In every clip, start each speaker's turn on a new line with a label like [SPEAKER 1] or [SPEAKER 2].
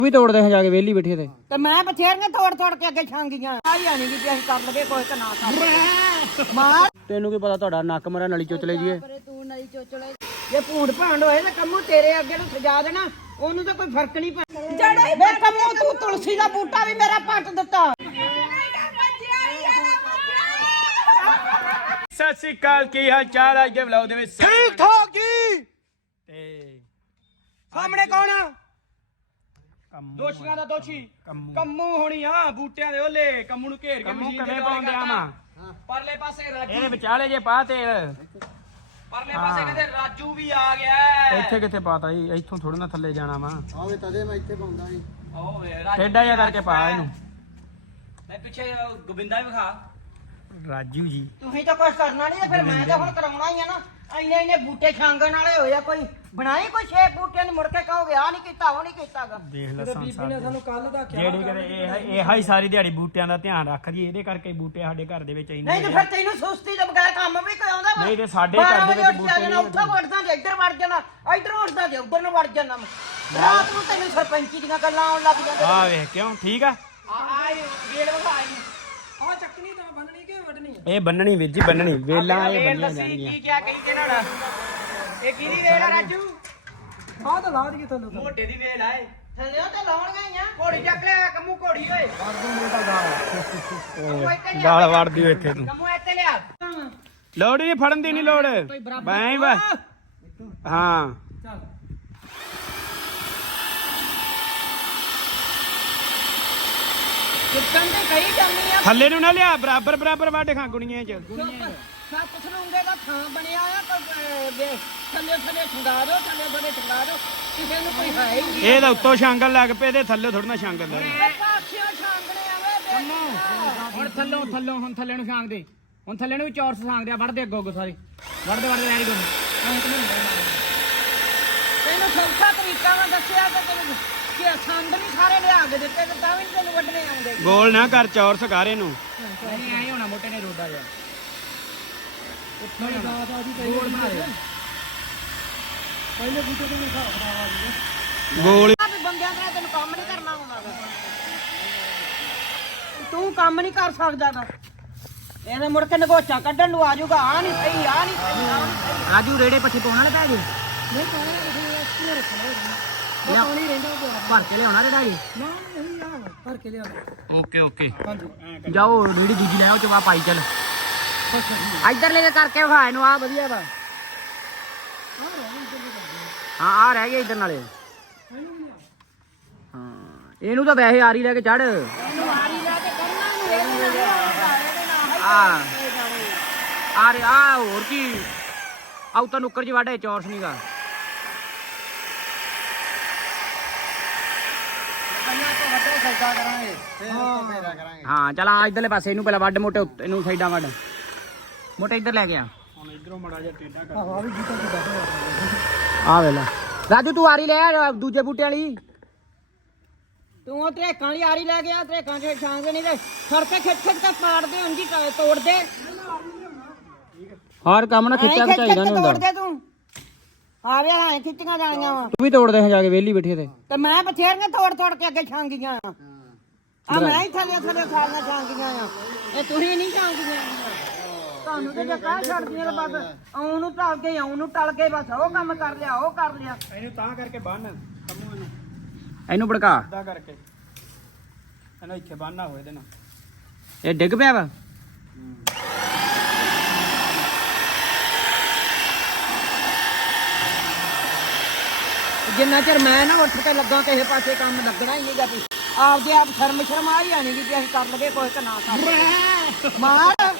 [SPEAKER 1] ਵੀ ਤੋੜਦੇ ਹਾਂ ਜਾ ਕੇ ਵਿਹਲੀ ਬੈਠੇ
[SPEAKER 2] ਤੇ ਮੈਂ ਬਥੇਰੀਆਂ ਤੋੜ ਕੇ ਅੱਗੇ ਛਾਂਗੀਆਂ ਆ ਜਾਣੀ ਵੀ ਅਸੀਂ ਕਰ ਲਗੇ ਕੋਈ ਤੇ ਨਾ ਕਰ ਮਾਰ।
[SPEAKER 1] ਤੈਨੂੰ ਕੀ ਪਤਾ ਤੁਹਾਡਾ ਨੱਕ ਮਰਾ ਨਲੀ ਚੋਚਲੇ ਜੀਏ।
[SPEAKER 2] ਤੂੰ ਨਲੀ ਚੋਚਲੇ ਜੇ ਭੂੰਡ ਭਾਂਡ ਹੋਏ ਤਾਂ ਕੰਮੂ ਤੇਰੇ ਅੱਗੇ ਨੂੰ ਸਜਾ ਦੇਣਾ, ਉਹਨੂੰ ਤਾਂ ਕੋਈ ਫਰਕ ਨਹੀਂ ਪੈਂਦਾ। ਜੜੇ ਵੇ ਕੰਮੂ ਤੂੰ ਤੁਲਸੀ ਦਾ ਬੂਟਾ ਵੀ ਮੇਰਾ ਪੱਟ ਦਿੱਤਾ।
[SPEAKER 1] ਸਤਿ ਸ਼੍ਰੀ ਅਕਾਲ, ਕੀ ਹਾਲ ਚਾਲ? ਅੱਜ ਦੇ ਵਲੌਗ ਦੇ ਵਿੱਚ
[SPEAKER 2] ਠੀਕ ਠਾਕ ਜੀ।
[SPEAKER 1] ਤੇ
[SPEAKER 2] ਸਾਹਮਣੇ ਕੌਣ ਆ?
[SPEAKER 1] ਦੋਸ਼ੀਆਂ ਦਾ ਦੋਸ਼ੀ ਕੰਮੂ ਹੋਣੀ ਆ, ਬੂਟਿਆਂ ਦੇ ਓਲੇ ਕੰਮੂ ਨੂੰ ਘੇਰ ਕੇ ਮਸ਼ੀਨ ਤੇ ਪਾਉਂਦੇ ਆ ਮਾ ਪਰਲੇ ਪਾਸੇ ਰਾਜੂ, ਇਹਦੇ ਵਿਚਾਲੇ ਜੇ ਪਾ ਤੇਲ ਪਰਲੇ ਪਾਸੇ ਕਹਿੰਦੇ ਰਾਜੂ ਵੀ ਆ ਗਿਆ। ਇੱਥੇ ਕਿੱਥੇ ਪਾਤਾ ਜੀ, ਇੱਥੋਂ ਥੋੜਾ ਨਾ ਥੱਲੇ ਜਾਣਾ ਵਾ।
[SPEAKER 2] ਆਵੇ ਤਦੇ ਮੈਂ ਇੱਥੇ ਪਾਉਂਦਾ ਜੀ।
[SPEAKER 1] ਓਏ ਰਾਜੂ ਟੇਡਾ ਜਿਹਾ ਕਰਕੇ ਪਾ ਇਹਨੂੰ।
[SPEAKER 3] ਮੈਂ ਪਿੱਛੇ ਗੋਬਿੰਦਾ ਵੀ ਵਿਖਾ।
[SPEAKER 1] ਰਾਜੂ ਜੀ
[SPEAKER 2] ਤੁਸੀਂ ਤਾਂ ਕੁਝ ਕਰਨਾ ਨਹੀਂ, ਫਿਰ ਮੈਂ ਤਾਂ ਹੁਣ ਕਰਾਉਣਾ ਹੀ ਆ ਨਾ। ਇੰਨੇ ਬੂਟੇ ਛਾਂਗਣ ਵਾਲੇ ਹੋਏ ਆ, ਕੋਈ ਬਣਾਈ ਕੋਈ 6 ਬੂਟਿਆਂ ਨੂੰ ਮੁੜ ਕੇ ਕਹੋਗੇ ਆ ਨਹੀਂ ਕੀਤਾ ਉਹ ਨਹੀਂ ਕੀਤਾਗਾ।
[SPEAKER 1] ਦੇਖ ਲੈ ਬੀਬੀ ਨੇ ਸਾਨੂੰ ਕੱਲ ਦਾ ਕਿਹਾ ਜਿਹੜੀ ਕਦੇ ਇਹ ਹੀ ਸਾਰੀ ਦਿਹਾੜੀ ਬੂਟਿਆਂ ਦਾ ਧਿਆਨ ਰੱਖਦੀ, ਇਹਦੇ ਕਰਕੇ ਬੂਟੇ ਸਾਡੇ ਘਰ ਦੇ ਵਿੱਚ ਇੰਨੇ
[SPEAKER 2] ਨਹੀਂ ਤੇ ਫਿਰ ਤੈਨੂੰ ਸੁਸਤੀ ਤੋਂ ਬਗੈਰ ਕੰਮ ਵੀ ਕੋਈ ਆਉਂਦਾ ਵਾ?
[SPEAKER 1] ਨਹੀਂ ਤੇ ਸਾਡੇ ਘਰ ਦੇ ਵਿੱਚ ਬੂਟੇ ਨਹੀਂ
[SPEAKER 2] ਉੱਥੋਂ ਵੜਦਾ ਜੇ ਇੱਧਰ ਵੜ ਜਾਣਾ, ਇੱਧਰ ਉੱਠਦਾ ਜੇ ਉੱਧਰ ਨੂੰ ਵੜ ਜਾਣਾ। ਰਾਤ ਨੂੰ ਤੈਨੂੰ ਸਰਪੰਚੀ ਦੀਆਂ ਗੱਲਾਂ ਆਉਣ ਲੱਗ ਜਾਂਦੀਆਂ।
[SPEAKER 1] ਆ ਵੇਖ ਕਿਉਂ ਠੀਕ ਆ।
[SPEAKER 2] ਗੇੜ ਵਿਖਾ
[SPEAKER 3] ਆਹ ਚੱਕਣੀ ਤਾਂ ਬੰਨਣੀ ਕਿ ਵੱਢਣੀ?
[SPEAKER 1] ਇਹ ਬੰਨਣੀ ਵੀਰ ਜੀ, ਬੰਨਣੀ ਵੇਲਾਂ ਇਹ ਬੰਨੀਆਂ ਜਾਣਗੀਆਂ।
[SPEAKER 3] ਕੀ ਕਿਆ ਕਹੀ ਤੇ ਨਾਲ ਇਹ ਕਿਹਦੀ ਵੇਲ ਆ ਰਾਜੂ? ਆਹ ਤਾਂ ਲਾ ਦਈਏ ਤੁਹਾਨੂੰ।
[SPEAKER 1] ਮੋਟੇ ਦੀ ਵੇਲ ਆਏ
[SPEAKER 2] ਥੱਲੇ ਤੇ ਲਾਉਣੀਆਂ ਹੀ ਆ।
[SPEAKER 3] ਘੋੜੀ ਚੱਕ ਲਿਆ ਕੰਮੂ, ਘੋੜੀ ਓਏ
[SPEAKER 1] ਗਾਲ ਵੜਦੀ ਓ ਇੱਥੇ ਤੂੰ।
[SPEAKER 3] ਕੰਮੂ ਇੱਥੇ ਲਿਆ।
[SPEAKER 1] ਲੋੜ ਹੀ ਨਹੀਂ, ਫੜਨ ਦੀ ਨਹੀਂ ਲੋੜ। ਬਾਈ ਬਾ ਹਾਂ
[SPEAKER 2] ਕਿੱਕਣ ਤੇ ਕਹੀ ਜਾਂਦੀ ਆ।
[SPEAKER 1] ਥੱਲੇ ਨੂੰ ਨਾ ਲਿਆ, ਬਰਾਬਰ ਬਰਾਬਰ ਵਾਟੇ ਖਾਂ ਗੁਣੀਆਂ ਚ।
[SPEAKER 2] ਸੱਤ ਸਲੂੰਗੇ ਦਾ ਥਾਂ ਬਣਿਆ ਆ, ਕੋਈ ਥੱਲੇ ਠੰਗਾ ਦੋ, ਥੱਲੇ ਠੰਗਾ ਦੋ। ਕਿਸੇ ਨੂੰ ਕੋਈ ਹੈ ਹੀ ਨਹੀਂ।
[SPEAKER 1] ਇਹ ਤਾਂ ਉੱਤੋਂ ਛਾਂਗਣ ਲੱਗ ਪਏ, ਤੇ ਥੱਲੇ ਥੋੜਾ ਨਾ ਛਾਂਗਣ ਲੱਗ
[SPEAKER 2] ਪਾਸਿਓ ਛਾਂਗਣੇ ਆਵੇ
[SPEAKER 1] ਹੁਣ ਥੱਲੋਂ ਹੁਣ ਥੱਲੇ ਨੂੰ ਛਾਂਗ ਦੇ। ਹੁਣ ਥੱਲੇ ਨੂੰ ਵੀ ਚੌਰਸ ਛਾਂਗਦੇ ਆ, ਵੜਦੇ ਅੱਗੋਂ ਸਾਰੇ ਵੜਦੇ ਵੈਰੀ ਗੁੱਡ।
[SPEAKER 2] ਤੈਨੂੰ ਸੌਖਾ ਤਰੀਕਾ ਮੈਂ ਦੱਸਿਆ ਤੇ ਤੈਨੂੰ ਕਿ ਸੰਦ ਨਹੀਂ ਸਾਰੇ ਲਿਆ ਕੇ ਦਿੱਤੇ ਤੇ ਤਾਂ ਵੀ ਨੀ ਤੈਨੂੰ ਵੱਢਣੇ ਆਉਂਦੇ।
[SPEAKER 1] ਗੋਲ ਨਾ ਕਰ, ਚੌਰਸ ਕਰ ਇਹਨੂੰ। ਨਹੀਂ ਐ ਹੋਣਾ ਮੋਟੇ ਨੇ ਰੋਡਾ ਜਾ
[SPEAKER 3] ਗੋਲ ਬਣਾ ਦੇ ਪਹਿਲੇ ਬੂਟੇ ਤੋਂ ਖਾ
[SPEAKER 1] ਗੋਲ।
[SPEAKER 2] ਬੰਦਿਆਂ ਦਾ ਤੈਨੂੰ ਕੰਮ ਨਹੀਂ ਕਰਨਾ ਆਉਂਦਾ, ਤੂੰ ਕੰਮ ਨਹੀਂ ਕਰ ਸਕਦਾਗਾ। ਇਹਨੇ ਮੁੜ ਕੇ ਨਗੋਚਾ ਕੱਢਣ ਨੂੰ ਆ ਜਾਊਗਾ, ਆ ਨਹੀਂ ਸਹੀ, ਆ ਨਹੀਂ ਸਹੀ, ਆ ਨਹੀਂ ਸਹੀ।
[SPEAKER 1] ਰਾਜੂ ਰੇੜੇ ਪੱਛੇ ਪਾਉਣਾ ਨਾ ਪੈ ਗਏ।
[SPEAKER 3] ਨਹੀਂ ਪਾਣੀ ਰੱਖਣਾ ਪਾਣੀ ਰਹਿੰਦਾ
[SPEAKER 1] ਭਰ ਕੇ ਲਿਆਉਣਾ ਰੇੜਾ ਜੀ।
[SPEAKER 3] ਨਾ ਨਹੀਂ ਆ ਭਰ ਕੇ ਲਿਆ।
[SPEAKER 1] ਓਕੇ
[SPEAKER 3] ਹਾਂਜੀ
[SPEAKER 1] ਜਾਓ ਰੇੜੀ ਦੂਜੀ ਲੈ ਆਓ, ਚਵਾ ਪਾਈ ਚੱਲ। ਇੱਧਰ ਲੈ ਕੇ ਕਰਕੇ ਵਿਖਾ ਇਹਨੂੰ, ਆ ਵਧੀਆ ਵਾ। ਹਾਂ ਆ ਰਹਿ ਗਿਆ ਇੱਧਰ ਨਾਲੇ। ਹਾਂ ਇਹਨੂੰ ਤਾਂ ਵੈਸੇ ਆਰੀ ਲੈ ਕੇ ਚੜ।
[SPEAKER 2] ਇਹਨੂੰ ਆਰੀ ਲੈ ਕੇ ਕਰਨਾ ਨੂੰ ਇਹਦੇ ਨਾਲ
[SPEAKER 1] ਆ ਰੇ ਆ ਹੋਰ ਕੀ ਆਉ ਤਾਂ ਨੁੱਕਰ ਚ ਵਾੜੇ, ਚੌਰਸ ਨੀਗਾ।
[SPEAKER 2] ਸਜਦਾ ਕਰਾਂਗੇ ਫੇਰ ਕਰਾਂਗੇ।
[SPEAKER 1] ਹਾਂ ਚੱਲ ਆ ਇੱਧਰਲੇ ਪਾਸੇ ਇਹਨੂੰ ਪਹਿਲਾਂ ਵੱਢ, ਮੋਟੇ ਇਹਨੂੰ ਸਾਈਡਾਂ ਵੱਢ, ਮੋਟੇ ਇੱਧਰ ਲੈ ਗਿਆ। ਹੁਣ ਇਧਰੋਂ ਮੜਾ ਜਿਹਾ ਟੇਢਾ ਕਰ।
[SPEAKER 3] ਆਹ ਵੀ ਬੂਟਾ ਕਿੱਦਾਂ
[SPEAKER 1] ਆ ਵੇਲਾ ਰਾਜੂ ਤੂੰ ਆਰੀ ਲੈ ਆ ਦੂਜੇ ਬੂਟੇ ਵਾਲੀ।
[SPEAKER 2] ਤੂੰ ਉਹ ਧਰੇਕਾਂ ਵਾਲੀ ਆਰੀ ਲੈ ਗਿਆ, ਧਰੇਕਾਂ ਚ ਛਾਂਗ ਨਹੀਂ ਤੇ ਸਰ ਕੇ ਖਿੱਚ ਕੇ ਪਾੜਦੇ ਉਂਝ ਹੀ ਤੋੜਦੇ।
[SPEAKER 1] ਹਰ ਕੰਮ ਨਾ ਖਿੱਚਾ ਖਿਚਾਈਦਾ ਨਹੀਂ ਹੁੰਦਾ।
[SPEAKER 2] ਤੋੜਦੇ ਤੂੰ ਆਵੇ ਹਾਂ ਖਿੱਚੀਆਂ ਜਾਣੀਆਂ ਵਾ।
[SPEAKER 1] ਤੂੰ ਵੀ ਤੋੜਦੇ ਹਾਂ ਜਾ ਕੇ ਵਿਹਲੀ ਬੈਠੇ
[SPEAKER 2] ਤੇ ਮੈਂ ਬਥੇਰੀਆਂ ਤੋੜ ਕੇ ਅੱਗੇ ਛਾਂਗੀਆਂ ਆ। ਮੈਂ ਹੀ ਥੱਲੇ ਸਾਰੀਆਂ ਛਾਂਗੀਆਂ ਆ, ਇਹ ਤੁਸੀਂ ਨਹੀਂ ਛਾਂਗੀਆਂ। ਤੁਹਾਨੂੰ ਤੇ ਜੇ ਕਹਿ ਛੱਡਦੀਆਂ ਤਾਂ ਬਸ ਆਉਂ ਨੂੰ ਟਲ ਗਏ ਬਸ ਉਹ ਕੰਮ ਕਰ ਲਿਆ, ਉਹ ਕਰ ਲਿਆ।
[SPEAKER 1] ਇਹਨੂੰ ਤਾਂ ਕਰਕੇ ਬੰਨ ਕੰਮੂ ਇਹਨੂੰ ਭੜਕਾ ਇਦਾਂ ਕਰਕੇ ਇਹਨੂੰ ਇੱਥੇ ਬੰਨ੍ਹਣਾ ਹੋਏ ਇਹਦੇ ਨਾਲ। ਇਹ ਡਿੱਗ ਪਿਆ ਵਾ।
[SPEAKER 2] ਜਿੰਨਾ ਚਿਰ ਮੈਂ ਨਾ ਉੱਠ ਕੇ ਲੱਗਾ ਕਿਸੇ ਪਾਸੇ ਕੰਮ ਲੱਗਣਾ ਹੀ ਨਹੀਂਗਾ। ਵੀ ਆਪਦੇ ਆਪ ਸ਼ਰਮ ਆ ਹੀ ਜਾਣੀ ਵੀ ਅਸੀਂ ਕਰ ਲਗੇ ਕੋਈ ਤੇ ਨਾ ਕਰ। ਮਾਰ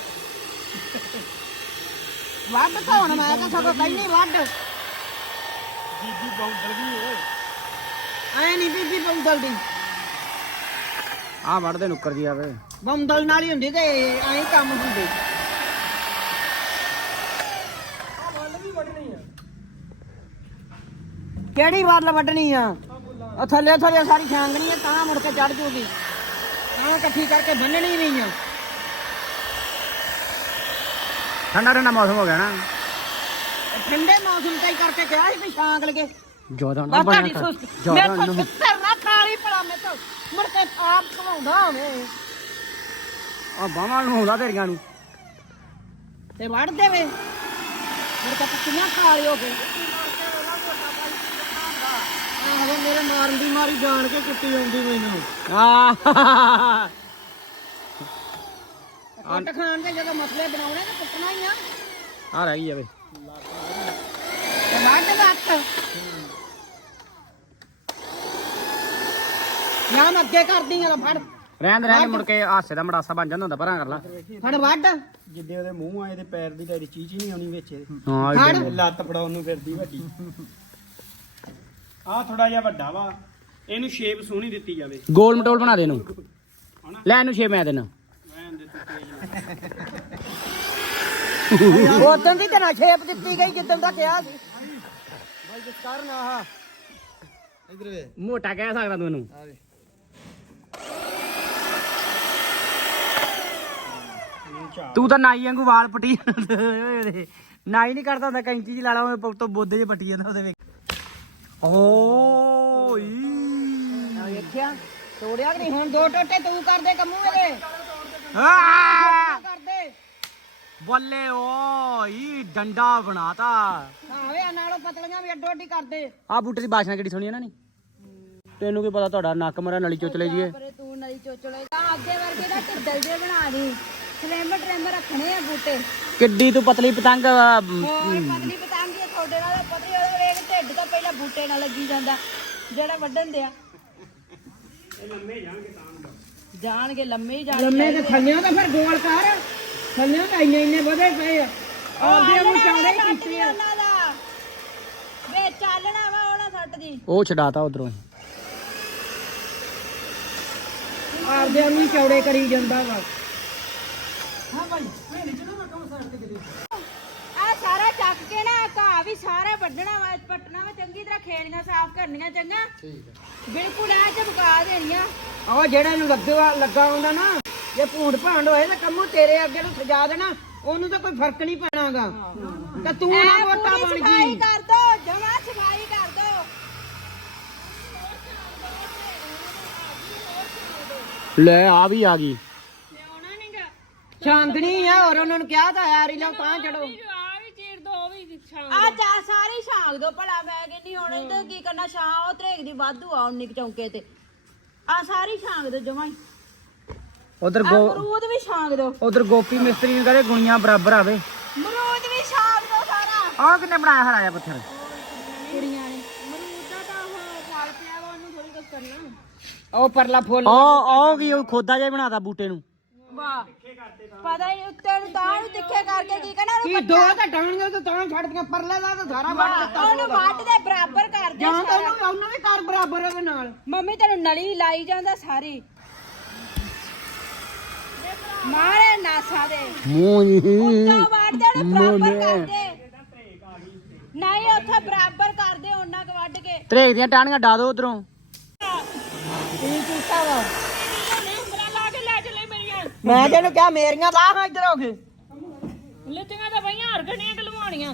[SPEAKER 2] ਵੱਢ ਤਾਂ ਹੁਣ ਮੈਂ ਤਾਂ ਸਗੋਂ ਕਹਿੰਦੀ ਵੱਢ।
[SPEAKER 1] ਬੀਬੀ ਬੌਂਦਲ ਗਈ ਓਏ।
[SPEAKER 2] ਐ ਨਹੀਂ ਬੀਬੀ ਬੰਦਲ ਦੀ,
[SPEAKER 1] ਆ ਵੜਦੇ ਨੁੱਕਰ ਜੀ ਆਵੇ।
[SPEAKER 2] ਬੰਦਲ ਨਾਲ ਹੀ ਹੁੰਦੀ ਤੇ ਐਂ ਕੰਮ ਹੁੰਦੇ। ਕਿਹੜੀ ਵੱਲ ਵੱਢਣੀ ਆ? ਉਹ ਥੱਲੇ ਸਾਰੀ ਛਾਂਗਣੀ ਆ, ਤਾਂ ਮੁੜ ਕੇ ਚੜ ਜੂਗੀ, ਤਾਂ ਇਕੱਠੀ ਕਰਕੇ ਬੰਨਣੀ ਨਹੀਂ ਆ।
[SPEAKER 1] ਠੰਡਾ ਠੰਡਾ ਮੌਸਮ ਹੋ ਗਿਆ ਨਾ।
[SPEAKER 2] ਠੰਡੇ ਮੌਸਮ ਤੇ ਹੀ ਕਰਕੇ ਕਿਹਾ ਸੀ ਵੀ ਛਾਂਗ ਲਗੇ।
[SPEAKER 4] ਜ਼ਿਆਦਾ ਨਾ
[SPEAKER 2] ਮੈਂ
[SPEAKER 4] ਬਣਿਆ
[SPEAKER 2] ਤੁਹਾਡੀ
[SPEAKER 4] ਕਰ
[SPEAKER 2] ਸੁਸਤ ਮੈਂ
[SPEAKER 4] ਜ਼ਿਆਦਾ
[SPEAKER 2] ਤਾਂ
[SPEAKER 4] ਨਾ
[SPEAKER 2] ਛਿੱਤਰ ਨਾ ਖਾਲੀ ਭਲਾ ਮੈਂ ਤਾਂ ਮੁੜ ਕੇ ਆਪ ਖਵਾਉਂਦਾ ਹੋਵੇ
[SPEAKER 4] ਆ ਬਾਹਾਂ ਨੂੰ ਹੁੰਦਾ ਤੇਰੀਆਂ ਨੂੰ
[SPEAKER 2] ਤੇ ਵੜ ਦੇਵੇ ਮੁੜ ਕੇ ਕਿੰਨਾ ਖਾ ਲਿਓ ਫੇ ਆਹੋ ਮੇਰੇ ਮਾਰਨ ਦੀ ਮਾਰੀ ਜਾਣ ਕੇ ਕੁੱਟੀ ਆਉਂਦੀ ਮੈਨੂੰ
[SPEAKER 4] ਆ
[SPEAKER 2] ਕੁੱਟ ਖਾਣ ਦੇ ਜਦੋਂ ਮਸਲੇ ਬਣਾਉਣੇ ਤਾਂ ਕੁੱਟਣਾ ਹੀ ਆ
[SPEAKER 4] ਆ ਰਹਿ ਗਈ ਜਾਵੇ
[SPEAKER 2] ਤੇ ਵੱਢ ਵੱਟ ਜਾਂ ਮੈਂ ਅੱਗੇ ਕਰਦੀ ਆ ਫੜ
[SPEAKER 4] ਰਹਿਣ ਦੇ ਰਹਿਣ ਦੇ, ਮੁੜ ਕੇ ਹਾਸੇ ਦਾ ਮੜਾਸਾ ਬਣ ਜਾਂਦਾ ਹੁੰਦਾ ਪਰਾਂ ਕਰ ਲਾ
[SPEAKER 2] ਫੜ ਵੱਢ
[SPEAKER 3] ਜਿੱਦੇ ਉਹਦੇ ਮੂੰਹ ਆਏ ਤੇ ਪੈਰ ਦੀ ਤੇਰੀ ਚੀਜ਼ ਹੀ ਨਹੀਂ ਆਉਣੀ ਵਿੱਚ ਇਹਦੇ।
[SPEAKER 4] ਹਾਂ
[SPEAKER 2] ਫੜ
[SPEAKER 4] ਏਦਾਂ ਹੀ।
[SPEAKER 3] ਲੱਤ ਫੜਾਉਣ ਨੂੰ ਫਿਰਦੀ ਵੱਡੀ ਆ ਥੋੜਾ ਜਿਹਾ ਵੱਡਾ ਵਾ ਇਹਨੂੰ ਸ਼ੇਪ ਸੋਹਣੀ ਦਿੱਤੀ ਜਾਵੇ
[SPEAKER 4] ਗੋਲ ਮਟੋਲ ਬਣਾ ਦੇ ਇਹਨੂੰ ਲੈ ਇਹਨੂੰ ਛੇ ਮੈਂ ਦੇਣਾ
[SPEAKER 3] ਐਂ ਦੇ ਤੂੰ ਤੇਜ਼
[SPEAKER 2] ਉਦੋਂ ਦੀ ਤੇ ਨਾ ਸ਼ੇਪ ਦਿੱਤੀ ਗਈ ਜਿੱਦਣ ਦਾ ਕਿਹਾ ਸੀ ਬਾਈ ਜਿਸ ਕਾਰਨ ਆਹ
[SPEAKER 3] ਇਧਰ ਵੇ
[SPEAKER 4] ਮੋਟਾ ਕਹਿ ਸਕਦਾ ਤੂੰ ਇਹਨੂੰ ਤੂੰ ਤਾਂ ਨਾਈ ਵਾਂਗੂ ਵਾਲ ਪੱਟੀ ਨਾਈ ਨਹੀਂ ਕਰਦਾ ਹੁੰਦਾ ਕੈਂਚੀ ਜੀ ਲਾ ਲਾ ਉਹ ਤੋਂ ਬੋਦੇ ਜੇ ਪੱਟੀ ਜਾਂਦਾ ਉਹਦੇ ਵਿੱਚ ਓਏ
[SPEAKER 2] ਆ ਵੇਖਿਆ ਤੋੜਿਆ ਕਿ ਨਹੀਂ ਹੁਣ ਦੋ ਟੋਟੇ ਤੂੰ ਕਰਦੇ ਕੰਮੂ ਇਹਦੇ ਕਰਦੇ
[SPEAKER 4] ਬੱਲੇ ਓਏ ਡੰਡਾ ਬਣਾਤਾ
[SPEAKER 2] ਆਵੇ ਆ ਨਾਲੋਂ ਪਤਲੀਆਂ ਵੀ ਅੱਡੋ ਅੱਡੀ ਕਰਦੇ
[SPEAKER 4] ਆ ਬੂਟੇ ਦੀ ਬਾਸ਼ਨਾ ਕਿਹੜੀ ਸੋਹਣੀ ਹੈ ਨਾ ਨੀ ਤੈਨੂੰ ਕੀ ਪਤਾ ਤੁਹਾਡਾ ਨੱਕ ਮਰਾ ਨਲੀ ਚੋਚਲੇ ਜੀਏ
[SPEAKER 5] ਪਰ ਤੂੰ ਨਲੀ ਚੋਚਲੇ ਦਾ ਅੱਗੇ ਵਰਗੇ ਦਾ ਢਿੱਡਲ ਜੇ ਬਣਾ ਦੀ ਸਲੇਮ ਟ੍ਰੇਮ ਰੱਖਣੇ ਆ ਬੂਟੇ
[SPEAKER 4] ਕਿੱਡੀ ਤੂੰ ਪਤਲੀ ਪਤੰਗ
[SPEAKER 5] ਹੋਰ ਪਤਲੀ ਪਤੰਗੀ ਤੁਹਾਡੇ ਨਾਲ ਪਤਲੀ ਵਾਲਾ ਵੇਖ ਢਿੱਡ ਤਾਂ ਪਹਿਲਾਂ ਬੂਟੇ ਨਾਲ ਲੱਗੀ ਜਾਂਦਾ ਜਿਹੜਾ ਵੱਢਣ ਦਿਆ ਜਾਣਗੇ ਲੰਮੇ ਹੀ ਜਾਣਗੇ
[SPEAKER 2] ਲੰਮੇ ਤੇ ਥੱਲਿਆਂ ਤਾਂ ਫਿਰ ਗੋਲ ਕਰ ਥੱਲਿਆਂ ਤਾਂ ਇੰਨੇ ਇੰਨੇ ਵਧੇ ਪਏ ਆ ਆਪਦੇ ਨੂੰ ਚੌੜੇ ਕੀਤੇ ਆ
[SPEAKER 5] ਉਹਨਾਂ ਦਾ ਵੇ ਚੱਲਣਾ ਵਾ ਉਹਨਾਂ ਸੱਟ ਦੀ
[SPEAKER 4] ਉਹ ਛਡਾਤਾ ਉਧਰੋਂ
[SPEAKER 2] ਆਪਦੇ ਨੂੰ ਚੌੜੇ ਕਰੀ ਜਾਂਦਾ ਵਾ
[SPEAKER 5] ਆ ਸਾਰਾ ਚੱਕ ਕੇ ਨਾ ਘਾਹ ਵੀ ਸਾਰਾ ਵੱਢਣਾ ਵਾ ਪੱਟਣਾ ਵਾ ਚੰਗੀ ਤਰ੍ਹਾਂ ਖੇਲੀਆਂ ਸਾਫ਼ ਕਰਨੀਆਂ ਚੰਗਾ ਬਿਲਕੁਲ ਐ ਚਮਕਾ ਦੇਣੀਆਂ
[SPEAKER 2] ਉਹ ਜਿਹੜੇ ਨੂੰ ਲੱਗਾ ਹੁੰਦਾ ਨਾ ਜੇ ਭੂੰਡ ਭਾਂਡ ਹੋਏ ਤਾਂ ਕੰਮੂ ਤੇਰੇ ਅੱਗੇ ਨੂੰ ਸਜਾ ਦੇਣਾ ਉਹਨੂੰ ਤਾਂ ਕੋਈ ਫਰਕ ਨਹੀਂ ਪੈਣਾਗਾ ਤੇ ਤੂੰ ਨਾ
[SPEAKER 5] ਐ
[SPEAKER 2] ਮੋਟਾ
[SPEAKER 5] ਪੂਰੀ
[SPEAKER 2] ਬਣ
[SPEAKER 5] ਸਫਾਈ
[SPEAKER 2] ਗਈ
[SPEAKER 5] ਕਰ ਦੋ ਜਮਾ ਸਫਾਈ ਕਰ ਦੋ
[SPEAKER 4] ਲੈ ਆ ਵੀ ਆ ਗਈ
[SPEAKER 2] ਚਾਂਦਣੀ ਆ ਹੋਰ ਉਹਨਾਂ ਨੂੰ ਕਿਹਾ ਤਾਂ ਯਾਰ ਇਹਨਾਂ ਤਾਂ ਚੜੋ
[SPEAKER 5] ਆ ਜਾ ਸਾਰੀ ਛਾਂਗ ਦੋ ਭਲਾ ਮੈਂ ਕਹਿੰਦੀ ਹੁਣ ਇੱਧਰ ਕੀ ਕਰਨਾ ਛਾਂ ਉਹ ਤਰੇਕ ਦੀ ਵਾਧੂ ਆ ਉਨੀ ਕੁ ਚੌਂਕੇ ਤੇ ਆ ਸਾਰੀ ਛਾਂਗ ਦੋ ਜਮਾ ਹੀ
[SPEAKER 4] ਉਧਰ
[SPEAKER 5] ਅਮਰੂਦ ਵੀ ਛਾਂਗ ਦੋ
[SPEAKER 4] ਉਧਰ ਗੋਪੀ ਮਿਸਤਰੀ ਨੂੰ ਕਹਿੰਦੇ ਗੁਣੀਆਂ ਬਰਾਬਰ ਆਵੇ
[SPEAKER 5] ਅਮਰੂਦ ਵੀ ਛਾਂਗ ਦੋ ਸਾਰਾ
[SPEAKER 4] ਆਹ ਕਿੰਨੇ ਬਣਾਇਆ ਹਰਾਇਆ ਪੱਥਰ
[SPEAKER 5] ਕੁੜੀਆਂ ਨੇ ਅਮਰੂਦ ਦਾ ਤਾਂ ਉਹ ਫਲ ਪਿਆ ਵਾ ਉਹਨੂੰ ਥੋੜੀ ਕੁਝ ਕਰਨਾ
[SPEAKER 2] ਉਹ ਪਰਲਾ ਫੁੱਲ
[SPEAKER 4] ਉਹ ਕੀ ਉਹ ਖੋਦਾ ਜਿਹਾ ਬਣਾਤਾ ਬੂਟੇ ਨੂੰ
[SPEAKER 5] ਵਾਹ ਪਤਾ ਹੀ ਉੱਤੇ ਨੂੰ ਤਾਂ ਨੂੰ ਤਿੱਖੇ ਕਰਕੇ ਕੀ ਕਹਿਣਾ
[SPEAKER 2] ਕੀ ਦੋ ਤਾਂ ਟਾਣੀਆਂ ਤੇ ਤਾਂ ਛੱਡਦੀਆਂ ਪਰਲੇ ਦਾ ਤਾਂ ਸਾਰਾ ਵੱਢ ਦਿੱਤਾ
[SPEAKER 5] ਉਹਨੂੰ ਵੱਟ ਦੇ ਬਰਾਬਰ ਕਰ ਦੇ
[SPEAKER 2] ਜਾਂ ਤਾਂ ਉਹਨੂੰ ਵੀ ਕਰ ਬਰਾਬਰ ਉਹਦੇ ਨਾਲ
[SPEAKER 5] ਮੰਮੀ ਤੈਨੂੰ ਨਲੀ ਲਾਈ ਜਾਂਦਾ ਸਾਰੀ ਮਾਰੇ ਨਾਸਾ ਦੇ
[SPEAKER 4] ਮੂੰਹ
[SPEAKER 5] ਉੱਤੋਂ ਵੱਢ ਦੇ ਉਹਨੂੰ ਬਰਾਬਰ ਕਰ ਦੇ ਨਹੀਂ ਉੱਥੇ ਬਰਾਬਰ ਕਰ ਦੇ ਉਹਨਾਂ ਕੁ ਵੱਢ ਕੇ
[SPEAKER 4] ਤਰੇਕ ਦੀਆਂ ਟਾਹਣੀਆਂ ਡਾ ਦੋ ਉਧਰੋਂ
[SPEAKER 2] ਕੀ ਕੀਤਾ ਵਾ
[SPEAKER 5] ਉਂਗਲਾਂ ਲਾ ਕੇ ਲੈ ਚੱਲੇ ਮੇਰੀਆਂ
[SPEAKER 2] ਮੈਂ ਤੈਨੂੰ ਕਿਹਾ ਮੇਰੀਆਂ ਲਾਹ ਹਾਂ ਇੱਧਰ ਹੋ ਕੇ
[SPEAKER 5] ਲੱਤੀਆਂ ਤਾਂ ਬਈਆਂ ਹਰਗਣੀਆਂ ਕਲਵਾਉਣੀਆਂ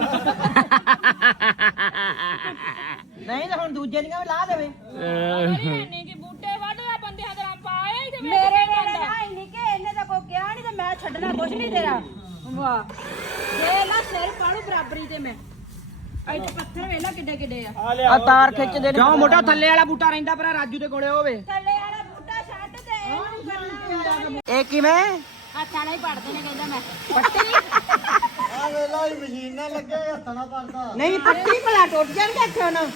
[SPEAKER 2] ਨਹੀਂ ਤਾਂ ਹੁਣ ਦੂਜੇ ਦੀਆਂ ਵੀ ਲਾ ਦੇਵੇ
[SPEAKER 5] ਨਹੀਂ ਕਿ ਬੂਟੇ ਵੱਢਦਾ ਬੰਦਿਆਂ ਦਾ ਪਾਇਆ ਹੀ ਤੇ ਮੇਰੇ ਕੋਲ ਨਾ ਇੰਨੀ ਕਿ ਇਹਨੇ ਤਾਂ ਕੋਈ ਕਿਹਾ ਨਹੀਂ ਤੇ ਮੈਂ ਛੱਡਣਾ ਕੁਛ ਨਹੀਂ ਤੇਰਾ ਵਾਹ ਜੇ ਨਾ ਸਿਰ ਪਾੜੂ ਬਰਾਬਰੀ ਤੇ ਮੈਂ ਇੱਥੇ ਪੱਥਰ ਵੇਲਾ ਕਿੱਡੇ ਕਿੱਡੇ ਆ
[SPEAKER 2] ਆ ਤਾਰ ਖਿੱਚਦੇ ਨੇ
[SPEAKER 4] ਕਿਉਂ ਮੋਟਾ ਥੱਲੇ ਵਾਲਾ ਬੂਟਾ ਰਹਿੰਦਾ ਪਰ ਰਾਜੂ ਦੇ ਕੋਲੇ ਹੋਵੇ
[SPEAKER 5] ਥੱਲੇ ਵਾਲਾ ਬੂਟਾ ਛੱਡ ਤੇ ਇਹਨੂੰ ਕਰਨਾ
[SPEAKER 4] ਇਹ ਕਿਵੇਂ
[SPEAKER 5] ਹੱਥਾਂ ਨਾਲ ਹੀ ਪੜਦੇ ਨੇ ਕਹਿੰਦਾ ਮੈਂ ਪੱਟੀ
[SPEAKER 3] ਆ ਵੇਲਾ ਹੀ ਮਸ਼ੀਨ ਨਾਲ ਲੱਗੇ ਹੱਥਾਂ ਨਾਲ ਕਰਦਾ
[SPEAKER 2] ਨਹੀਂ ਪੱਟੀ ਭਲਾ ਟੁੱਟ ਜਾਣਗੇ ਇੱਥੋਂ ਨਾ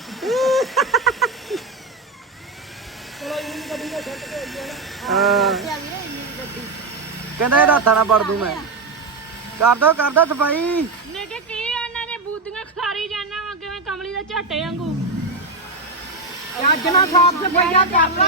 [SPEAKER 4] ਕਹਿੰਦਾ ਇਹਦਾ ਹੱਥਾਂ ਨਾਲ ਪੜ ਦੂੰ ਮੈਂ ਕਰ ਦੋ ਸਫਾਈ
[SPEAKER 5] ਨੇ ਕਿ ਕੀ ਉਹਨਾਂ ਨੇ ਬੂਦੀਆਂ ਖਲਾਰੀ ਜਾਣਾ ਵਾ ਕਿਵੇਂ ਕਮਲੀ ਦਾ ਝਾਟੇ ਵਾਂਗੂ
[SPEAKER 2] ਅੱਜ ਨਾ ਸਾਫ ਸਫਾਈਆ ਕਰ ਲਾ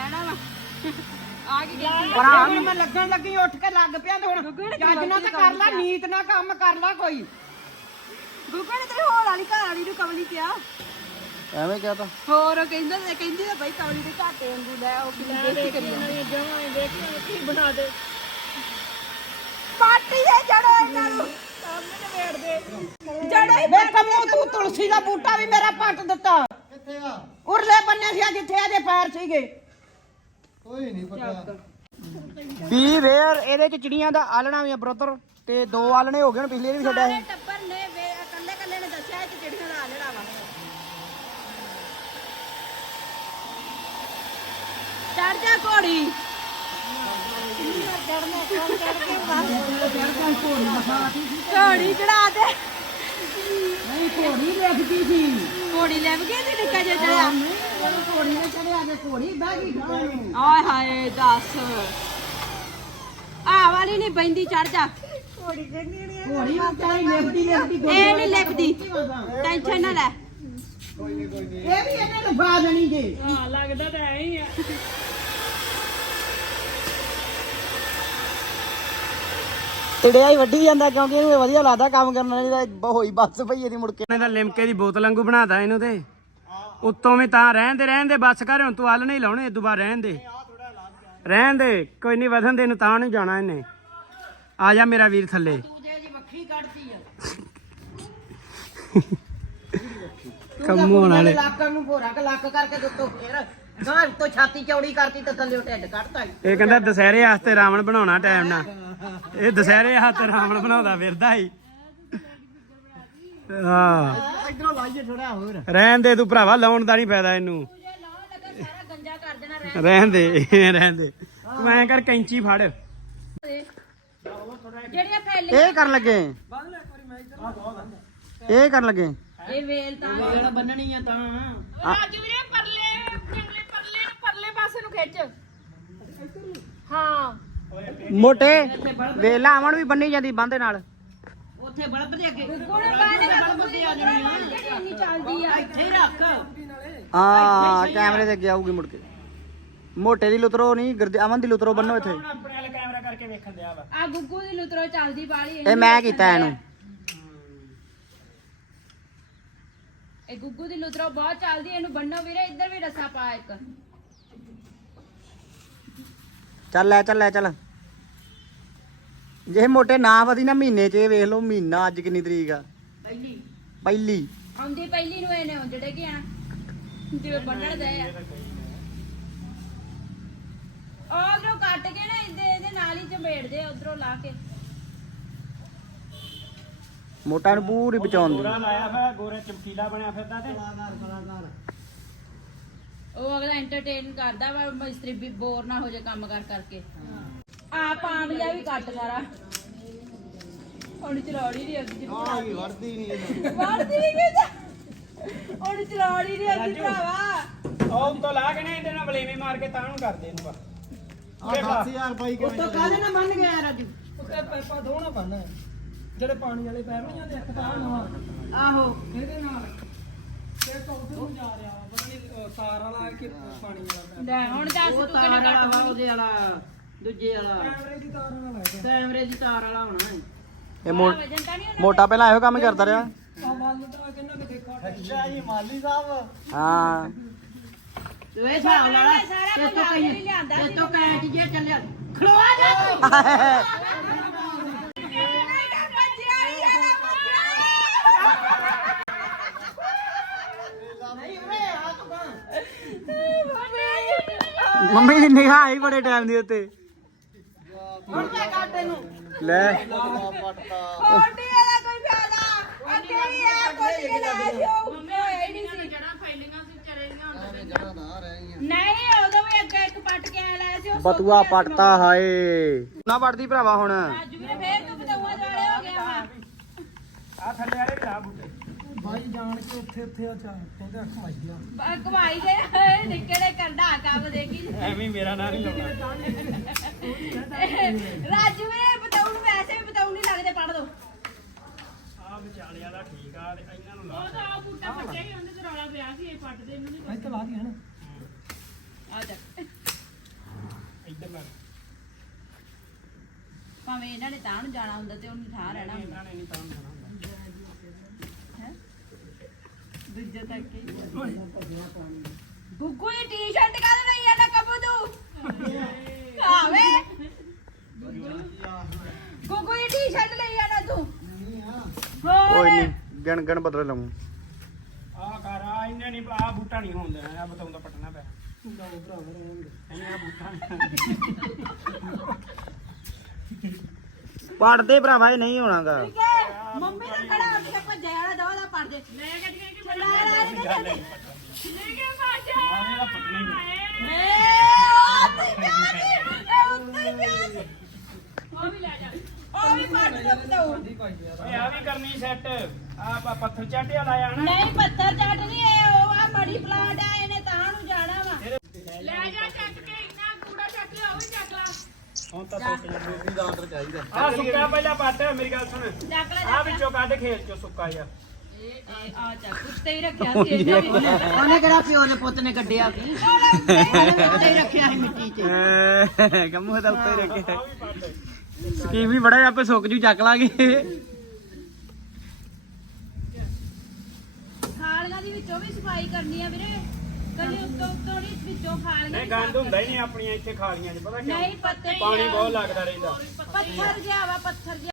[SPEAKER 5] ਆ ਗਈ
[SPEAKER 2] ਪਰ ਹੁਣ ਮੈਂ ਲੱਗਣ ਲੱਗੀ ਉੱਠ ਕੇ ਲੱਗ ਪਿਆ ਤੇ ਹੁਣ ਚੱਜ ਨਾਲ ਤਾਂ ਕਰ ਲਾ ਨੀਤ ਨਾਲ ਕੰਮ ਕਰ ਲਾ ਕੋਈ
[SPEAKER 5] ਗੁੱਗੂ ਨੇ ਤੇਰੇ ਹੋਲ ਵਾਲੀ ਘਰ ਵਾਲੀ ਨੂੰ ਕਮਲੀ ਕਿਹਾ
[SPEAKER 4] ਐਵੇਂ ਕਿਹਾ ਤਾਂ
[SPEAKER 5] ਹੋਰ ਕਹਿੰਦੀ ਤਾਂ ਬਈ ਕਮਲੀ ਦੇ ਝਾਟੇ ਵਾਂਗੂ ਲੈ ਉਹ ਕਿੰਨੀ ਦੇਖੀ ਕਰੀ ਜਮਾਂ ਦੇਖ ਕੀ ਬਣਾ ਦੇ ਪਾਰਟੀ ਦੇ ਜੜੋ ਇਹਨਾਂ ਨੂੰ ਜੜੇ
[SPEAKER 2] ਵੇ ਕੰਮੂ ਤੂੰ ਤੁਲਸੀ ਦਾ ਬੂਟਾ ਵੀ ਮੇਰਾ ਪੱਟ ਦਿੱਤਾ
[SPEAKER 3] ਕਿੱਥੇ ਆ
[SPEAKER 2] ਉਰਲੇ ਬੰਨੇ ਸੀ ਜਿੱਥੇ ਇਹਦੇ ਪੈਰ ਸੀਗੇ
[SPEAKER 3] ਕੋਈ ਨਹੀਂ ਪਤਾ
[SPEAKER 4] ਵੀ ਵੇਰ ਇਹਦੇ ਚ ਚਿੜੀਆਂ ਦਾ ਆਲਣਾ ਵੀ ਆ ਬ੍ਰਦਰ ਤੇ 2 ਆਲਣੇ ਹੋ ਗਏ ਹੁਣ ਪਿਛਲੇ ਵੀ ਛੱਡਿਆ
[SPEAKER 5] ਸਾਰੇ
[SPEAKER 4] ਸੀ
[SPEAKER 5] ਟੱਬਰ ਨੇ ਕੱਲੇ ਕੱਲੇ ਨੇ ਦੱਸਿਆ ਕਿ ਜਿਹੜੀਆਂ ਦਾ ਆਲੜਾ ਵਾ ਚੜ ਜਾ ਘੋੜੀ ਘੋੜੀ ਚੜਾ ਦੇ
[SPEAKER 2] ਨਹੀਂ ਘੋੜੀ ਲਿਖਦੀ ਸੀ
[SPEAKER 5] ਘੋੜੀ ਲੈ ਗਈ ਤੇ ਨਿੱਕਾ ਜਿਹਾ ਚੜਿਆ
[SPEAKER 2] ਘੋੜੀ ਨੇ ਚੜਿਆ ਤੇ ਘੋੜੀ ਬਹਿ ਗਈ ਗਾਂ ਨੂੰ
[SPEAKER 5] ਆਏ ਹਾਏ ਦੱਸ ਆ ਵਾਲੀ ਨਹੀਂ ਬੈਂਦੀ ਚੜ ਜਾ
[SPEAKER 2] ਘੋੜੀ ਵਿਚਾਰੀ ਲਿਖਦੀ
[SPEAKER 5] ਇਹ ਨਹੀਂ ਲਿਖਦੀ ਟੈਨਸ਼ਨ ਨਾ ਲੈ
[SPEAKER 2] ਇਹ ਵੀ ਇਹਨੇ ਲਫਾ ਦੇਣੀ ਜੇ
[SPEAKER 1] ਹਾਂ ਲੱਗਦਾ ਤਾਂ ਐ ਹੀ ਆ
[SPEAKER 4] ਟਿੜਿਆ ਹੀ ਵੱਢੀ ਜਾਂਦਾ ਕਿਉਂਕਿ ਇਹਨੂੰ ਵਧੀਆ ਲੱਗਦਾ ਕੰਮ ਕਰਨਾ ਨਹੀਂ ਹੋਈ ਬੱਸ ਪਈ ਇਹਦੀ ਮੁੜ ਕੇ ਇਹਨੇ ਤਾਂ ਲਿਮਕੇ ਦੀ ਬੋਤਲ ਵਾਂਗੂ ਬਣਾਤਾ ਇਹਨੂੰ ਤੇ ਉੱਤੋਂ ਵੀ ਤਾਂ ਰਹਿਣ ਦੇ ਬੱਸ ਕਰ ਹੁਣ ਤੂੰ ਆਲ ਨਹੀਂ ਲਾਉਣੇ ਇਦੋਂ ਬਾਅਦ ਰਹਿਣ ਦੇ ਕੋਈ ਨਹੀਂ ਵਧਣ ਦੇ ਨੂੰ ਤਾਂ ਨਹੀਂ ਜਾਣਾ ਇਹਨੇ ਆ ਜਾ ਮੇਰਾ ਵੀਰ ਥੱਲੇ
[SPEAKER 2] ਤੂੰ ਜੇ ਜੀ ਵੱਖਰੀ ਕੱਢਦੀ ਆ
[SPEAKER 4] ਕੰਮੂ ਹੋਣ ਵਾਲੇ
[SPEAKER 2] ਲੱਕ ਨੂੰ ਭੋਰਾ ਕੇ ਲੱਕ ਕਰਕੇ ਦਿੱਤੋ ਫੇਰ ਗਾਂ ਤੋਂ ਛਾਤੀ ਚੌੜੀ ਕਰਤੀ ਤੇ ਥੱਲੇ ਢਿੱਡ ਕੱਢਤਾ
[SPEAKER 4] ਇਹ ਕਹਿੰਦਾ ਦੁਸਹਿਰੇ ਵਾਸਤੇ ਰਾਵਣ ਬਣਾਉਣਾ ਟਾਈਮ ਨਾਲ ਇਹ ਦੁਸਹਿਰੇ ਵਾਸਤੇ ਰਾਵਣ ਬਣਾਉਂਦਾ ਫਿਰਦਾ ਸੀ ਹਾਂ
[SPEAKER 3] ਇਧਰੋਂ ਲਾਈਏ ਥੋੜਾ ਹੋਰ
[SPEAKER 4] ਰਹਿਣ ਦੇ ਤੂੰ ਭਰਾਵਾ ਲਾਉਣ ਦਾ ਨਹੀਂ ਫਾਇਦਾ ਇਹਨੂੰ
[SPEAKER 5] ਸਾਰਾ ਗੰਜਾ ਕਰ ਦੇਣਾ
[SPEAKER 4] ਰਹਿਣ ਦੇ ਤੂੰ ਐਂ ਕਰ ਕੈਂਚੀ ਫੜ
[SPEAKER 5] ਜਿਹੜੀਆਂ ਫੈਲ
[SPEAKER 4] ਇਹ ਕਰਨ ਲੱਗੇ ਇਹ ਕਰਨ ਲੱਗੇ
[SPEAKER 5] ਇਹ ਵੇਲ ਤਾਂ
[SPEAKER 2] ਬੰਨਣੀ ਆ ਤਾਂ
[SPEAKER 5] ਰਾਜੂ ਵੀਰੇ ਪਰਲੇ ਪਾਸੇ ਨੂੰ ਖਿੱਚ ਹਾਂ
[SPEAKER 4] ਮੋਟੇ ਵੇਲਾ ਆਵਣ ਵੀ ਬੰਨੀ ਜਾਂਦੀ ਬੰਦੇ ਨਾਲ
[SPEAKER 2] ਉੱਥੇ ਬਲਬ ਦੇ ਅੱਗੇ
[SPEAKER 5] ਗੁੱਗੂ ਨੇ ਬਾਣੇ ਆ ਜਿਹੜੀ ਇੰਨੀ ਚੱਲਦੀ ਆ
[SPEAKER 2] ਇੱਥੇ ਹੀ ਰੱਖ
[SPEAKER 4] ਹਾਂ ਕੈਮਰੇ ਦੇ ਅੱਗੇ ਆਊਗੀ ਮੁੜ ਕੇ ਮੋਟੇ ਦੀ ਲੁਤਰੋ ਨਹੀਂ ਅਮਨ ਦੀ ਲੁਤਰੋ ਬੰਨੋ ਇੱਥੇ
[SPEAKER 1] ਆਪਣੇ ਵਾਲੇ ਕੈਮਰਾ ਕਰਕੇ ਵੇਖਣ ਦਿਆ ਵਾ
[SPEAKER 5] ਆ ਗੁੱਗੂ ਦੀ ਲੁਤਰੋ ਚੱਲਦੀ ਬਾਲੀ
[SPEAKER 4] ਇਹ ਮੈਂ ਕੀਤਾ ਇਹਨੂੰ
[SPEAKER 5] ਇਹ ਗੁੱਗੂ ਦੀ ਲੁਤਰੋ ਬਹੁਤ ਚੱਲਦੀ ਇਹਨੂੰ ਬੰਨੋ ਵੀਰੇ ਇੱਧਰ ਵੀ ਰੱਸਾ ਪਾ ਇੱਕ
[SPEAKER 4] ਚੱਲ ਜੇ ਮੋਟੇ ਨਾ ਵਧੀ ਨਾ ਮਹੀਨੇ ਚ ਇਹ ਵੇਖ ਲਓ ਮਹੀਨਾ ਅੱਜ ਕਿੰਨੀ ਤਰੀਕ ਆ ਪਹਿਲੀ
[SPEAKER 5] ਆਉਂਦੀ ਪਹਿਲੀ ਨੂੰ ਇਹਨੇ ਜਿਹੜੇ ਕਿ ਆ ਜਿਵੇਂ ਬੰਨਣ ਦੇ ਆ ਉਧਰੋਂ ਕੱਟ ਕੇ ਨਾ ਇਹਦੇ ਨਾਲ ਹੀ ਚਮੇੜਦੇ ਉਧਰੋਂ ਲਾ ਕੇ
[SPEAKER 4] ਮੋਟਾ ਨੂੰ ਪੂਰੀ ਬਚਾਉਣ ਦੀ
[SPEAKER 1] ਲਾਇਆ ਹੋਇਆ ਗੋਰੇ ਚਮਕੀਲਾ ਬਣਿਆ ਫਿਰਦਾ ਤੇ
[SPEAKER 5] ਉਹ ਅਗਲਾ ਐਂਟਰਟੇਨ ਕਰਦਾ ਵਾ ਮਿਸਤਰੀ ਵੀ ਬੋਰ ਨਾ ਹੋ ਜਾਏ ਕੰਮ ਕਰਕੇ ਆ ਪਾਂਵਿਆ ਵੀ ਕੱਟ ਸਾਰਾ ਹੁਣ ਚਲਾਉਣੀ ਨਹੀਂ ਅੱਗੇ
[SPEAKER 3] ਵੜਦੀ ਨਹੀਂ
[SPEAKER 5] ਵੜਦੀ ਨਹੀਂ ਕਿਤੇ ਹੁਣ ਚਲਾਉਣੀ ਨਹੀਂ ਅੱਗੇ ਭਰਾਵਾ
[SPEAKER 1] ਉਹ ਤੋਂ ਲਾ ਕੇ ਨਾ ਇਹਦੇ ਨਾਲ ਬਲੇਮੀ ਮਾਰ ਕੇ ਤਾਂ ਨੂੰ ਕਰਦੇ ਇਹਨੂੰ ਬਾ
[SPEAKER 3] ਆ 10000 ਰੁਪਏ ਕਿਵੇਂ
[SPEAKER 2] ਉੱਤੋਂ ਕਾਹਦੇ ਨਾਲ ਬੰਨ ਗਿਆ ਰਾਜੂ
[SPEAKER 1] ਉੱਤੇ ਪੈਪਾ ਦੋਣਾ ਬੰਨਾ ਜਿਹੜੇ ਪਾਣੀ ਵਾਲੇ ਪੈਰ ਨਹੀਂ ਜਾਂਦੇ ਇੱਕ ਤਾਂ ਨਵਾਂ
[SPEAKER 2] ਆਹੋ
[SPEAKER 1] ਇਹਦੇ ਨਾਲ ਤੇ ਤੋਂ ਉੱਧਰ ਜਾ ਰਿਹਾ ਵਾ ਪਤਾ ਨਹੀਂ ਤਾਰ ਵਾਲਾ ਕਿ ਪਾਣੀ ਵਾਲਾ
[SPEAKER 5] ਲੈ ਹੁਣ ਦੱਸ
[SPEAKER 2] ਉਹ
[SPEAKER 5] ਤੂੰ
[SPEAKER 2] ਤਾਰ
[SPEAKER 5] ਕਿਹਨੇ
[SPEAKER 2] ਵਾਲਾ ਵਾ
[SPEAKER 5] ਕੱਟ
[SPEAKER 2] ਉਹਦੇ ਵਾਲਾ ਦੂਜੇ ਵਾਲਾ
[SPEAKER 1] ਕੈਮਰੇ ਦੀ ਤਾਰ ਵਾਲਾ ਲੈ ਗਿਆ
[SPEAKER 2] ਕੈਮਰੇ ਦੀ ਤਾਰ ਵਾਲਾ ਹੋਣਾ ਹੈ
[SPEAKER 4] ਇਹ
[SPEAKER 5] ਵਜਨ ਤਾਂ ਨਹੀਂ ਉਹਨਾਂ
[SPEAKER 4] ਮੋਟਾ ਪਹਿਲਾਂ ਇਹੋ ਕੰਮ ਹੀ ਕਰਦਾ ਰਿਹਾ
[SPEAKER 1] ਆ ਵੱਲ ਤਾਂ ਕਿੰਨਾ ਕਿ ਦੇਖਾ
[SPEAKER 3] ਅੱਛਾ ਜੀ ਮਾਲੀ ਸਾਹਿਬ
[SPEAKER 4] ਹਾਂ
[SPEAKER 2] ਤੂੰ ਇਹ ਹਿਸਾਬ ਲਾ ਲਾ
[SPEAKER 5] ਸਾਰਾ
[SPEAKER 2] ਤੇ
[SPEAKER 5] ਕੁਝ
[SPEAKER 2] ਤੋਂ
[SPEAKER 5] ਆਪ ਹੀ ਲਿਆਂਦਾ
[SPEAKER 2] ਤੇ ਤੋਂ ਕੈਂਟ ਜੇ ਚੱਲਿਆ ਖਲੋਆ ਜਾ ਨਹੀਂ ਉਰੇ ਆ ਤੂੰ
[SPEAKER 4] ਮੰਮੀ ਦੀ ਨਿਗਾਹ ਹੀ ਬੜੇ ਟਾਈਮ ਦੀ ਉੱਤੇ
[SPEAKER 2] ਹੁਣ ਮੈਂ ਕੱਟ ਇਹਨੂੰ
[SPEAKER 4] ਲੈ
[SPEAKER 3] ਪਟਤਾ
[SPEAKER 5] ਛੋਟੀ ਇਹਦਾ ਕੋਈ ਫਾਇਦਾ ਅੱਗੇ ਵੀ ਆ ਕੁਝ ਕੇ ਲੈ ਜਿਓ ਮੰਮੀ ਹੋਇਆ ਹੀ ਨਹੀਂ ਸੀ
[SPEAKER 3] ਜਣਾ ਨਾ ਰਹਿ ਗਈਆਂ
[SPEAKER 5] ਨਹੀਂ ਉਦੋਂ ਵੀ ਅੱਗੇ ਇੱਕ ਪੱਟ ਕੇ ਆ ਲਿਆ ਸੀ ਉਹ
[SPEAKER 4] ਬਤੂਆ ਪੜਤਾ ਹਾਏ ਨਾ ਪੜਦੀ ਭਰਾਵਾ ਹੁਣ
[SPEAKER 5] ਅੱਜ ਵੀ ਫੇਰ ਤੂੰ ਬਤਾਉਆ ਦੁਆਲੇ ਹੋ ਗਿਆ ਵਾ
[SPEAKER 1] ਆ ਥੱਲੇ ਵਾਲੇ ਵੀ ਲਾ ਬੂਟੇ ਬਾਈ ਜਾਣ ਕੇ ਉੱਥੇ ਆ ਚਾ ਕਹਿੰਦੇ ਅੱਖ ਮਾਈ ਆ
[SPEAKER 5] ਘਵਾਈ ਦੇ ਨਿੱਕੜੇ ਕੰਡਾ ਕੰਮ ਦੇਖੀ
[SPEAKER 1] ਐਵੇਂ ਮੇਰਾ ਨਾਂ ਨਹੀਂ ਲਾਉਣਾ
[SPEAKER 5] ਰਾਜੂ ਵੀਰੇ ਬਤਾਉ ਨੂੰ ਵੈਸੇ ਵੀ ਬਤਾਉ ਨਹੀਂ ਲੱਗਦੇ ਪੜ ਦੋ
[SPEAKER 1] ਆ ਵਿਚਾਲੇ ਵਾਲਾ ਠੀਕ ਆ ਤੇ ਇਹਨਾਂ ਨੂੰ ਲਾ
[SPEAKER 5] ਉਹ ਤਾਂ ਬੂਟਾ ਪੱਟਿਆ ਹੀ ਉਹਦੇ ਤੇ ਰੌਲਾ ਪਿਆ ਸੀ ਇਹ ਪੱਟਦੇ ਇਹਨੂੰ ਨਹੀਂ
[SPEAKER 1] ਇੱਥੇ ਲਾ ਦੀ ਹਨਾ
[SPEAKER 5] ਆ ਜਾ
[SPEAKER 1] ਇੱਧਰ ਲਾ
[SPEAKER 5] ਭਾਵੇਂ ਇਹਨਾਂ ਨੇ ਤਾਂ ਨੂੰ ਜਾਣਾ ਹੁੰਦਾ ਤੇ ਉਹਨੂੰ ਠਾ ਰਹਿਣਾ ਹੁੰਦਾ
[SPEAKER 1] ਇਹਨਾਂ ਨੇ ਨਹੀਂ ਤਾਂ ਜਾਣਾ ਹੁੰਦਾ
[SPEAKER 5] ਦੂਜੇ ਤੱਕ ਹੀ ਗੁੱਗੂ ਦੀ ਟੀ-ਸ਼ਰਟ ਕਾਹਦੇ ਲਈ ਆ ਨਾ ਕਬੂ ਤੂੰ ਆਵੇ ਗੁੱਗੂ ਦੀ ਟੀ-ਸ਼ਰਟ ਲਈ ਆ ਨਾ ਤੂੰ
[SPEAKER 4] ਗਣ ਬਦਲ ਲਾਉਂ
[SPEAKER 1] ਆ ਕਰ ਆ ਇਹਨੇ ਨਹੀਂ ਆ ਬੂਟਾ ਨਹੀਂ ਹੋਣ ਦੇਣਾ ਆ ਬਤਾਉਂਦਾ ਪਟਣਾ ਪਿਆ ਲਓ ਭਰਾਵਾ ਇਹਨੇ ਆ ਬੂਟਾ
[SPEAKER 4] ਪੜਦੇ ਭਰਾਵਾ ਇਹ ਨਹੀਂ ਹੋਣਾਗਾ
[SPEAKER 5] ਮੰਮੀ ਨੇ ਖੜਾ ਹੋ ਕੇ ਭੱਜਿਆ ਵਾਲਾ ਦਵਾ ਦਾ ਪੜ ਦੇ ਲੈ ਕੇ ਲੈ ਕੇ ਭਾਜਾ
[SPEAKER 1] ਮਾਰੇ ਦਾ ਪਟਣਾ ਹੀ
[SPEAKER 5] ਉਹ ਵੀ ਲੈ ਜਾ ਉਹ ਵੀ ਪੜ ਦੇ ਬਤਾਓ
[SPEAKER 1] ਓਏ ਆ ਵੀ ਕਰਨੀ ਸੈੱਟ ਆ ਪੱਥਰ ਚਾਟਿਆ ਲਾਇਆ ਹਨਾ
[SPEAKER 5] ਨਹੀਂ ਪੱਥਰ ਚੱਟ ਨਹੀਂ ਇਹ ਉਹ ਆ ਬੜੀ ਪਲਾਟ ਆ ਇਹਨੇ ਤਾਂ ਨੂੰ ਜਾਣਾ ਵਾ ਲੈ ਜਾ ਚੱਕ ਕੇ ਇੰਨਾ ਕੂੜਾ ਚੱਕ ਲਿਆ ਉਹ ਵੀ ਚੱਕ ਲਾ
[SPEAKER 1] ਹੁਣ ਤਾਂ ਸੁੱਕ ਜਾਂਦਾ ਆ ਸੁੱਕਾ ਪਹਿਲਾਂ ਪੱਟ ਮੇਰੀ ਗੱਲ ਸੁਣ
[SPEAKER 5] ਚੱਕ ਲੈ
[SPEAKER 1] ਆ ਵਿੱਚੋਂ ਕੱਢ ਖੇਤ ਚੋਂ ਸੁੱਕਾ ਯਾਰ
[SPEAKER 5] ਆ ਚੱਕ ਉੱਤੇ ਹੀ ਰੱਖਿਆ ਸੀ ਇਹਨੇ ਵੀ
[SPEAKER 2] ਉਹਨੇ ਕਿਹੜਾ ਪਿਓ ਦੇ ਪੁੱਤ ਨੇ ਕੱਢਿਆ ਸੀ ਉੱਤੇ ਹੀ ਰੱਖਿਆ ਸੀ ਮਿੱਟੀ 'ਚ
[SPEAKER 4] ਕੰਮੂ ਦਾ ਉੱਤੇ ਰੱਖਿਆ ਕੀ ਵੀ ਬੜਾ ਆਪੇ ਸੁੱਕ ਜੂ ਚੱਕ ਲਾਂਗੇ
[SPEAKER 5] ਖਾਲੀਆਂ ਦੀ ਵਿੱਚੋਂ ਵੀ ਸਫਾਈ ਕਰਨੀ ਆ ਵੀਰੇ ਕੱਲੀ ਉੱਤੋਂ ਨਹੀਂ ਵਿੱਚੋਂ ਖਾਲੀਆਂ
[SPEAKER 1] ਨਹੀਂ ਗੰਦ ਹੁੰਦਾ ਹੀ ਨਹੀਂ ਆਪਣੀਆਂ ਇੱਥੇ ਖਾਲੀਆਂ 'ਚ ਪਤਾ ਕਿਉਂ
[SPEAKER 5] ਨਹੀਂ ਪੱਤੇ
[SPEAKER 1] ਪਾਣੀ ਬਹੁਤ ਲੱਗਦਾ ਰਹਿੰਦਾ
[SPEAKER 5] ਪੱਥਰ ਜਿਹਾ ਵਾ ਪੱਥਰ ਜਿਹਾ